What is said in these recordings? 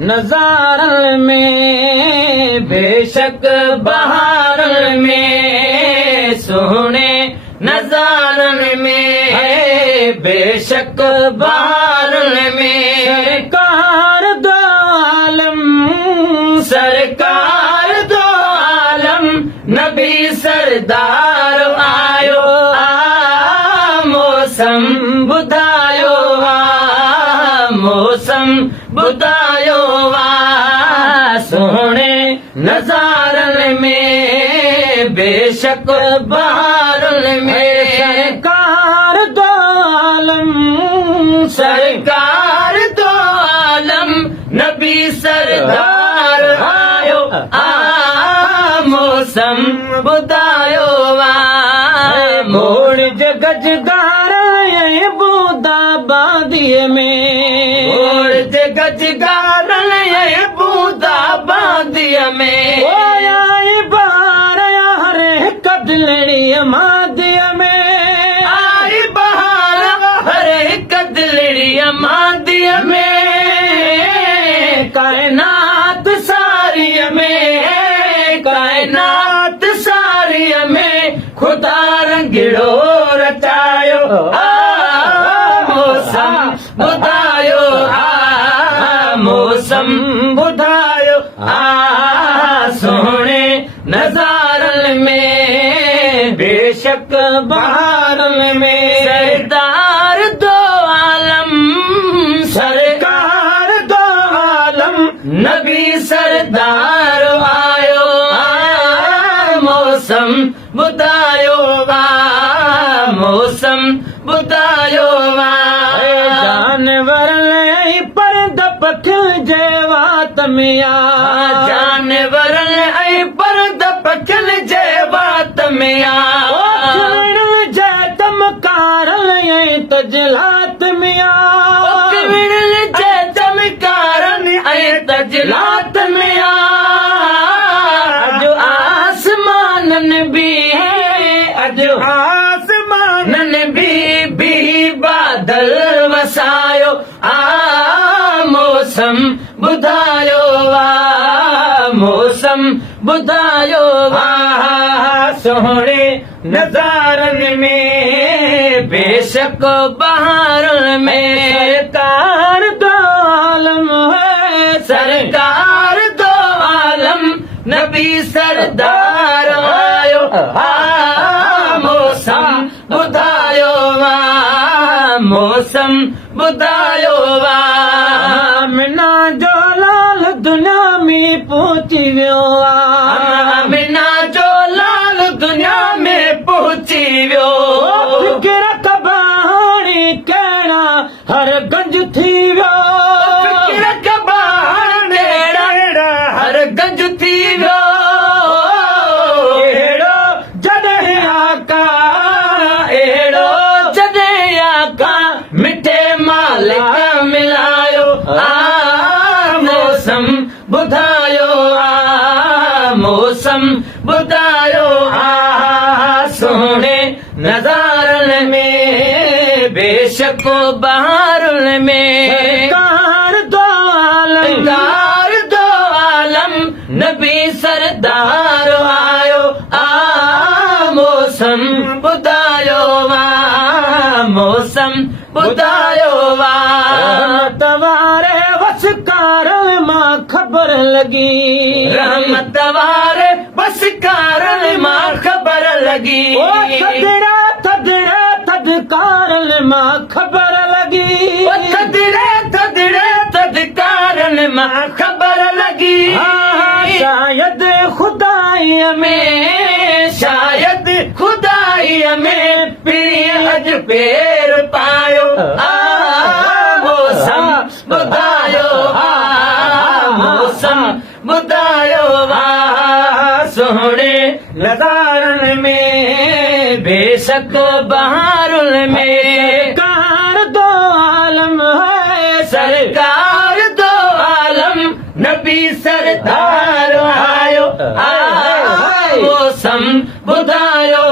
नज़ारनि में बेशक बहारनि में सुहिणे नज़ारनि में बेशक बहारनि में सरकार दो आलम सरकार दो आलम नबी सरदार आयो मौसम ॿुधायो मौसम ॿुधायो सुहिणे नज़ारनि में बेशक बहारनि में सरकार दो आलम सरकार दो आलम नबी सरदार आयो मौसम ॿुधायो मोड़ गजगार बूदाबादीअ में मोड़ गजगार बूदाबादीअ में आई बहार हरे कदलड़ीअ मादीअ में आई बहार हरे कदलड़ीअ मादीअ में कायनात सारीअ में कायनात सारीअ में खुदा रंगीड़ो रचायो मौसम ॿुधायो मौसम ॿुधायो सुहिणे नज़ारनि में बेशक बहारनि में सरदार दो आलम सरकार दो आलम नबी सरदार आयो मौसम ॿुधायो मौसम ॿुधायो जानवर परद पखिलिजे वात में जानवर परद पखिलिजे वात में जे चमकार तजलात में जे चमकार तजलात में अॼु आसमाननि बि अॼु आसमाननि बि बादल वसायो मौसम ॿुधायो मौसम ॿुधायो सुहिणे नज़ारनि में बेशक बहारनि में सरकार दो आलम सरकार दो आलम नबी सरदार आयो मौसम ॿुधायो मौसम ॿुधायो आमिना जो लाल दुनिया में पहुची वियो आमिना जो लाल दुनिया में पहुची वियो फिकिर कबाणी कहिड़ा हर गंज थी वियो फिकिर कबाणी हर गंज थी वियो मिलायो मौसम ॿुधायो मौसम ॿुधायो सुहिणे नज़ारनि में बेशक बहारनि में सरकार दो आलम नबी सरदार आयो मौसम ॿुधायो मौसम ॿुधायो रहमत वारे वसकार मां ख़बर लॻी रहमत वारे वसकार मां ख़बर लॻी थदड़े थदड़े थदकारनि मां ख़बर लॻी थदड़े थदड़े थदकारनि मां ख़बर लॻी शायदि ख़ुदाईअ में शायदि ख़ुदाईअ में पीर अॼु पेर पायो मौसम ॿुधायो मौसम ॿुधायो सुहिणे नज़ारनि में बेशक बहारनि में सरकार दो आलम है सरकार दो आलम नबी सरदार आयो मौसम ॿुधायो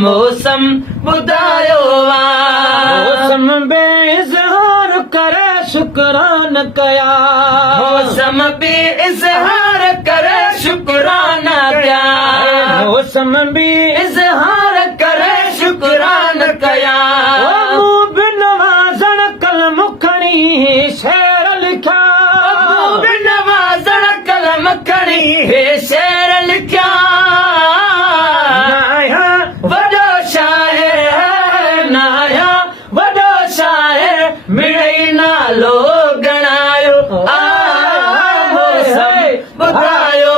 मौसम ॿुधायो मौसम बेज़हार करे शुक्राना शुकरान कया मौसम भी इज़हार करे शुक्राना कया मौसम भी इज़हार करे शुक्रान कया मूं बि नवाज़ण कलम खणी शेर लिखिया नवाज़ण कलम खणी हे शेर लिखिया नाया वॾो शाइर नाया वॾो शाइर मिड़ई नालो गणायो मौसम ॿुधायो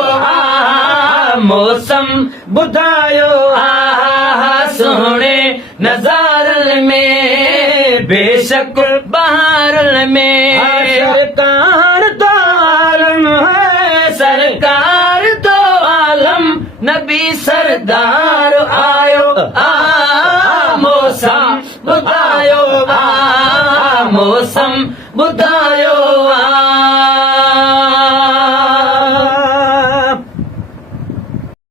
मौसम ॿुधायो सोणे नज़ारनि में बेशक बहारनि में सरकार तो आलम है सरकार तो आलम नबी सरदार आयो मौसम ॿुधायो मौसम